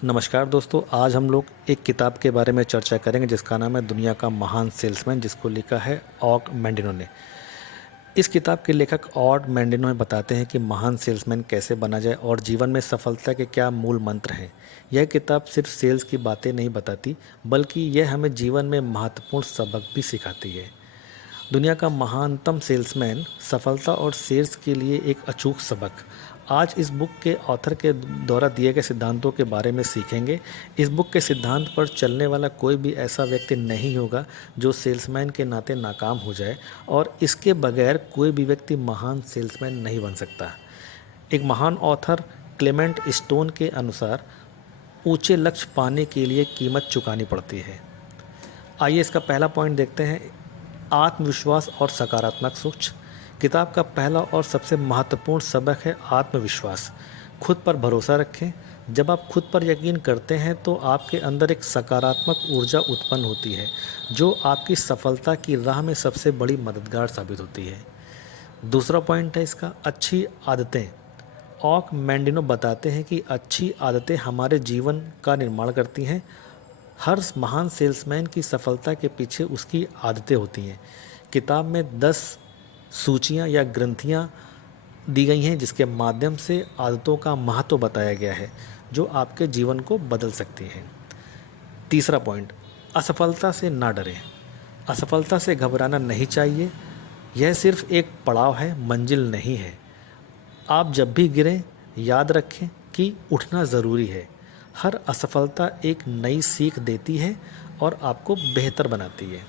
नमस्कार दोस्तों, आज हम लोग एक किताब के बारे में चर्चा करेंगे जिसका नाम है दुनिया का महान सेल्समैन, जिसको लिखा है ऑग मैंडिनो ने। इस किताब के लेखक ऑग मैंडिनो बताते हैं कि महान सेल्समैन कैसे बना जाए और जीवन में सफलता के क्या मूल मंत्र हैं। यह किताब सिर्फ सेल्स की बातें नहीं बताती, बल्कि यह हमें जीवन में महत्वपूर्ण सबक भी सिखाती है। दुनिया का महानतम सेल्समैन, सफलता और सेल्स के लिए एक अचूक सबक। आज इस बुक के ऑथर के द्वारा दिए गए सिद्धांतों के बारे में सीखेंगे। इस बुक के सिद्धांत पर चलने वाला कोई भी ऐसा व्यक्ति नहीं होगा जो सेल्समैन के नाते नाकाम हो जाए, और इसके बगैर कोई भी व्यक्ति महान सेल्समैन नहीं बन सकता। एक महान ऑथर क्लेमेंट स्टोन के अनुसार ऊंचे लक्ष्य पाने के लिए कीमत चुकानी पड़ती है। आइए इसका पहला पॉइंट देखते हैं, आत्मविश्वास और सकारात्मक सोच। किताब का पहला और सबसे महत्वपूर्ण सबक है आत्मविश्वास। खुद पर भरोसा रखें। जब आप खुद पर यकीन करते हैं तो आपके अंदर एक सकारात्मक ऊर्जा उत्पन्न होती है जो आपकी सफलता की राह में सबसे बड़ी मददगार साबित होती है। दूसरा पॉइंट है इसका, अच्छी आदतें। ऑग मैंडिनो बताते हैं कि अच्छी आदतें हमारे जीवन का निर्माण करती हैं। हर महान सेल्समैन की सफलता के पीछे उसकी आदतें होती हैं। किताब में 10 सूचियाँ या ग्रंथियाँ दी गई हैं जिसके माध्यम से आदतों का महत्व बताया गया है जो आपके जीवन को बदल सकती हैं। तीसरा पॉइंट, असफलता से ना डरें। असफलता से घबराना नहीं चाहिए। यह सिर्फ एक पड़ाव है, मंजिल नहीं है। आप जब भी गिरें, याद रखें कि उठना ज़रूरी है। हर असफलता एक नई सीख देती है और आपको बेहतर बनाती है।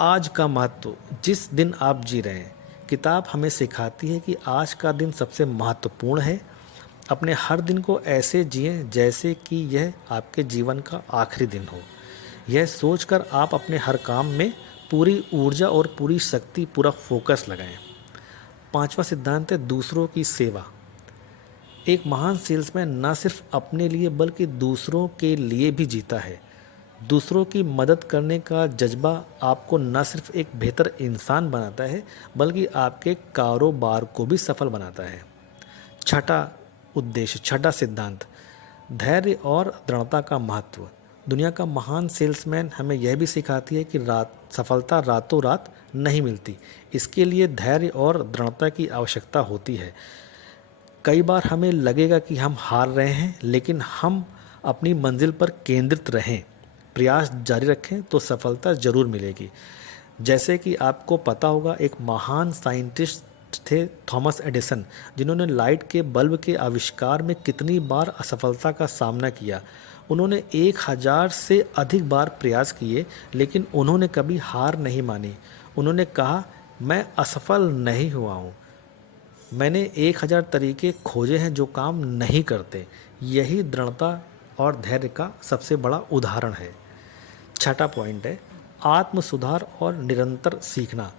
आज का महत्व, जिस दिन आप जी रहे हैं। किताब हमें सिखाती है कि आज का दिन सबसे महत्वपूर्ण है। अपने हर दिन को ऐसे जिएं जैसे कि यह आपके जीवन का आखिरी दिन हो। यह सोचकर आप अपने हर काम में पूरी ऊर्जा और पूरी शक्ति, पूरा फोकस लगाएं। पांचवा सिद्धांत है दूसरों की सेवा। एक महान सेल्समैन न सिर्फ अपने लिए बल्कि दूसरों के लिए भी जीता है। दूसरों की मदद करने का जज्बा आपको न सिर्फ एक बेहतर इंसान बनाता है बल्कि आपके कारोबार को भी सफल बनाता है। छठा उद्देश्य, छठा सिद्धांत, धैर्य और दृढ़ता का महत्व। दुनिया का महान सेल्समैन हमें यह भी सिखाती है कि सफलता रातों रात नहीं मिलती। इसके लिए धैर्य और दृढ़ता की आवश्यकता होती है। कई बार हमें लगेगा कि हम हार रहे हैं, लेकिन हम अपनी मंजिल पर केंद्रित रहें, प्रयास जारी रखें तो सफलता ज़रूर मिलेगी। जैसे कि आपको पता होगा, एक महान साइंटिस्ट थे थॉमस एडिसन, जिन्होंने लाइट के बल्ब के आविष्कार में कितनी बार असफलता का सामना किया। उन्होंने 1000 से अधिक बार प्रयास किए, लेकिन उन्होंने कभी हार नहीं मानी। उन्होंने कहा, मैं असफल नहीं हुआ हूँ, मैंने 1000 तरीके खोजे हैं जो काम नहीं करते। यही दृढ़ता और धैर्य का सबसे बड़ा उदाहरण है। छठा पॉइंट है आत्म सुधार और निरंतर सीखना।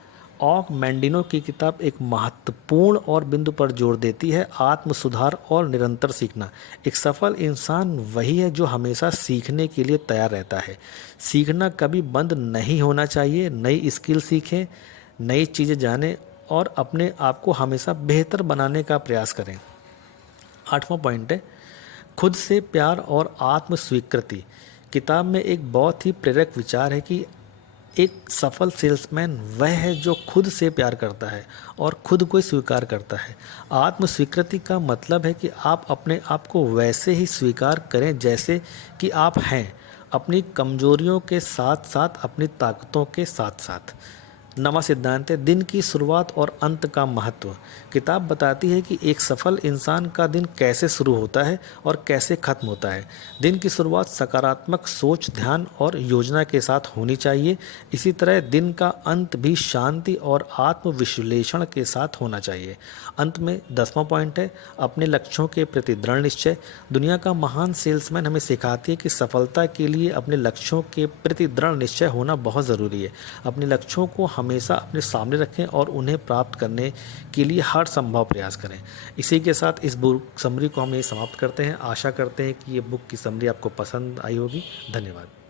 ऑग मैंडिनो की किताब एक महत्वपूर्ण और बिंदु पर जोर देती है, आत्म सुधार और निरंतर सीखना। एक सफल इंसान वही है जो हमेशा सीखने के लिए तैयार रहता है। सीखना कभी बंद नहीं होना चाहिए। नई स्किल सीखें, नई चीज़ें जानें और अपने आप को हमेशा बेहतर बनाने का प्रयास करें। आठवां पॉइंट है खुद से प्यार और आत्म स्वीकृति। किताब में एक बहुत ही प्रेरक विचार है कि एक सफल सेल्समैन वह है जो खुद से प्यार करता है और खुद को स्वीकार करता है। आत्म स्वीकृति का मतलब है कि आप अपने आप को वैसे ही स्वीकार करें जैसे कि आप हैं, अपनी कमजोरियों के साथ साथ अपनी ताकतों के साथ साथ। नवा सिद्धांत है दिन की शुरुआत और अंत का महत्व। किताब बताती है कि एक सफल इंसान का दिन कैसे शुरू होता है और कैसे खत्म होता है। दिन की शुरुआत सकारात्मक सोच, ध्यान और योजना के साथ होनी चाहिए। इसी तरह दिन का अंत भी शांति और आत्म विश्लेषण के साथ होना चाहिए। अंत में 10वां पॉइंट है अपने लक्ष्यों के प्रति दृढ़ निश्चय। दुनिया का महान सेल्समैन हमें सिखाती है कि सफलता के लिए अपने लक्ष्यों के प्रति दृढ़ निश्चय होना बहुत ज़रूरी है। अपने लक्ष्यों को हमेशा अपने सामने रखें और उन्हें प्राप्त करने के लिए हर संभव प्रयास करें। इसी के साथ इस बुक समरी को हम यही समाप्त करते हैं। आशा करते हैं कि ये बुक की समरी आपको पसंद आई होगी। धन्यवाद।